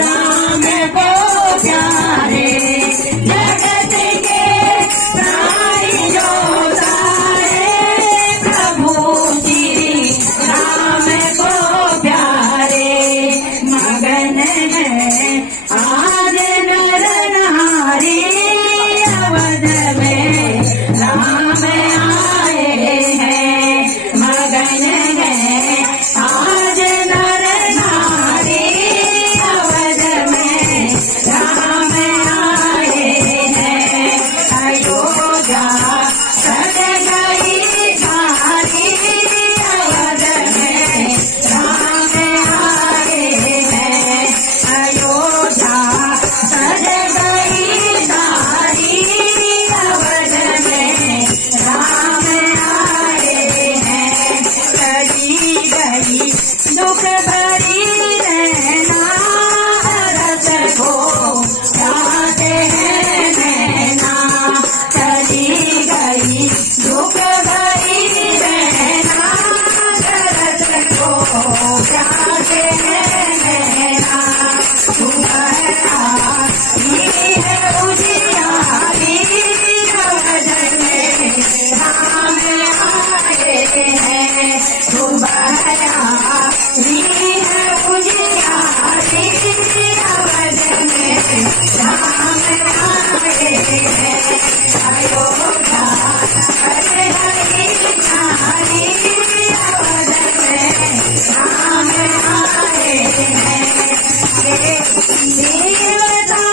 राम को प्यारे, जगत के प्राणी जो सारे, प्रभु श्री राम को प्यारे। मगन है आज नर नारी, अवध में राम आए हैं। मगन है आज नर नारी, अवध में राम आए हैं। अयोध्या सज गई सारी, अवध में राम आए हैं। अयोध्या सज गई सारी, अवध में राम आए हैं। करी गई दुख भरी नैना, रस को चाहते हैं नैना। करी गई दुख भरी नैना, रस को चाहते हैं नैना। तुम्हारा ये है उजियारी, अवध में राम आए हैं। तुम्हारा ये है उजियारी, अवध में राम आए हैं। अयोध्या सज गई सारी, अवध में राम आए हैं। देवता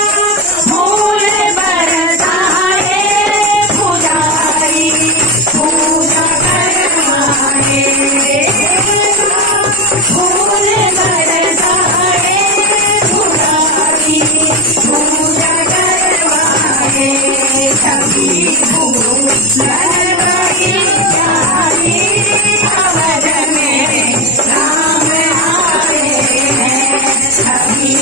फूल बरसाए, पुजारी पूजा करवाए। फूल बरसाए, पुजारी पूजा करवाए। कभी फूल गई प्यारी, अवध में राम आए हैं। कभी